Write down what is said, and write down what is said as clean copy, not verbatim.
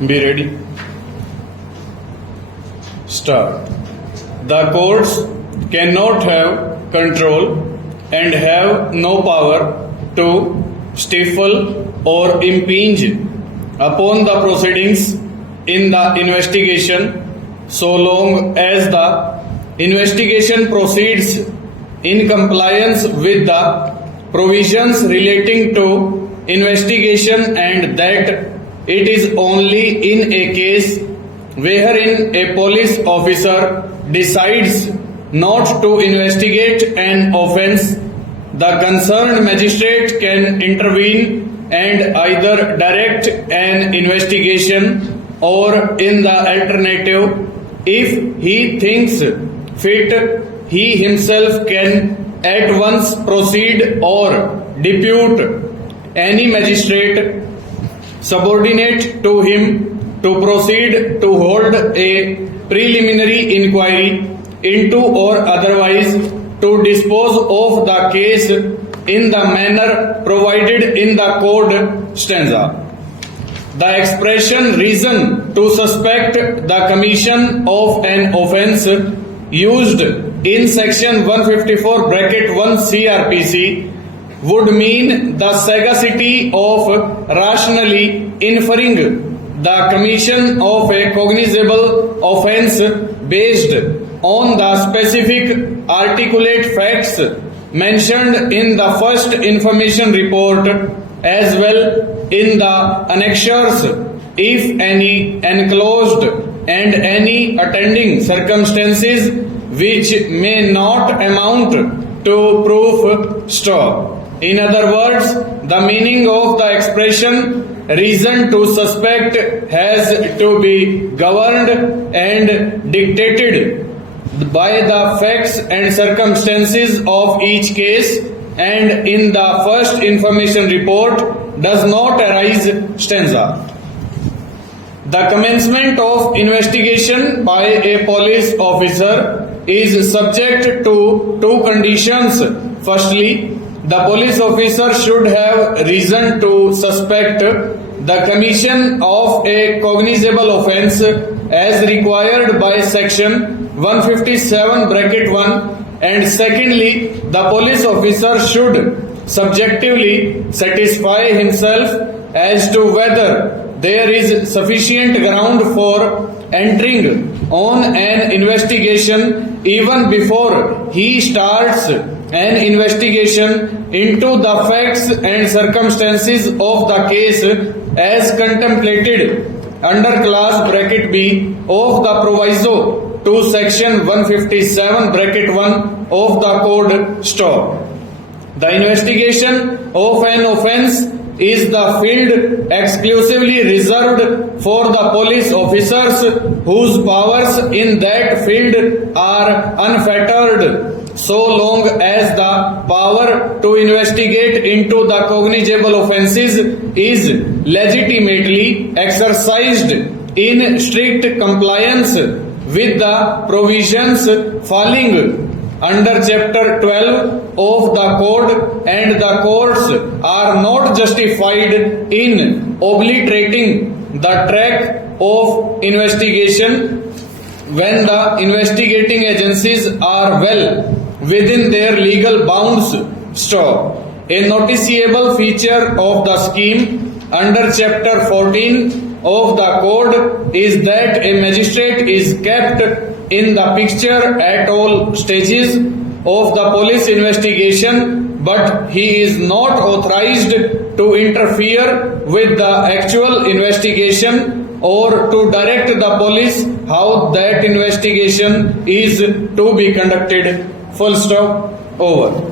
Be ready. Start. The courts cannot have control and have no power to stifle or impinge upon the proceedings in the investigation so long as the investigation proceeds in compliance with the provisions relating to investigation, and that it is only in a case wherein a police officer decides not to investigate an offence, the concerned magistrate can intervene and either direct an investigation, or in the alternative, if he thinks fit, he himself can at once proceed or depute any magistrate subordinate to him to proceed to hold a preliminary inquiry into or otherwise to dispose of the case in the manner provided in the code stanza. The expression reason to suspect the commission of an offence used in section 154 bracket 1 CRPC would mean the sagacity of rationally inferring the commission of a cognizable offence based on the specific articulate facts mentioned in the first information report as well in the annexures, if any, enclosed, and any attending circumstances which may not amount to proof. Stop. In other words, the meaning of the expression reason to suspect has to be governed and dictated by the facts and circumstances of each case, and in the first information report does not arise stanza. The commencement of investigation by a police officer is subject to two conditions. Firstly, the police officer should have reason to suspect the commission of a cognizable offence as required by section 157 bracket 1, and secondly, the police officer should subjectively satisfy himself as to whether there is sufficient ground for entering on an investigation even before he starts an investigation into the facts and circumstances of the case as contemplated under clause bracket B of the proviso to section 157 bracket 1 of the code. Stop. The investigation of an offence is the field exclusively reserved for the police officers whose powers in that field are unfettered, so long as the power to investigate into the cognizable offences is legitimately exercised in strict compliance with the provisions falling under chapter 12 of the code, and the courts are not justified in obliterating the track of investigation when the investigating agencies are well within their legal bounds. Stop. A noticeable feature of the scheme under chapter 14 of the code is that a magistrate is kept in the picture at all stages of the police investigation, but he is not authorized to interfere with the actual investigation or to direct the police how that investigation is to be conducted. Full stop. Over.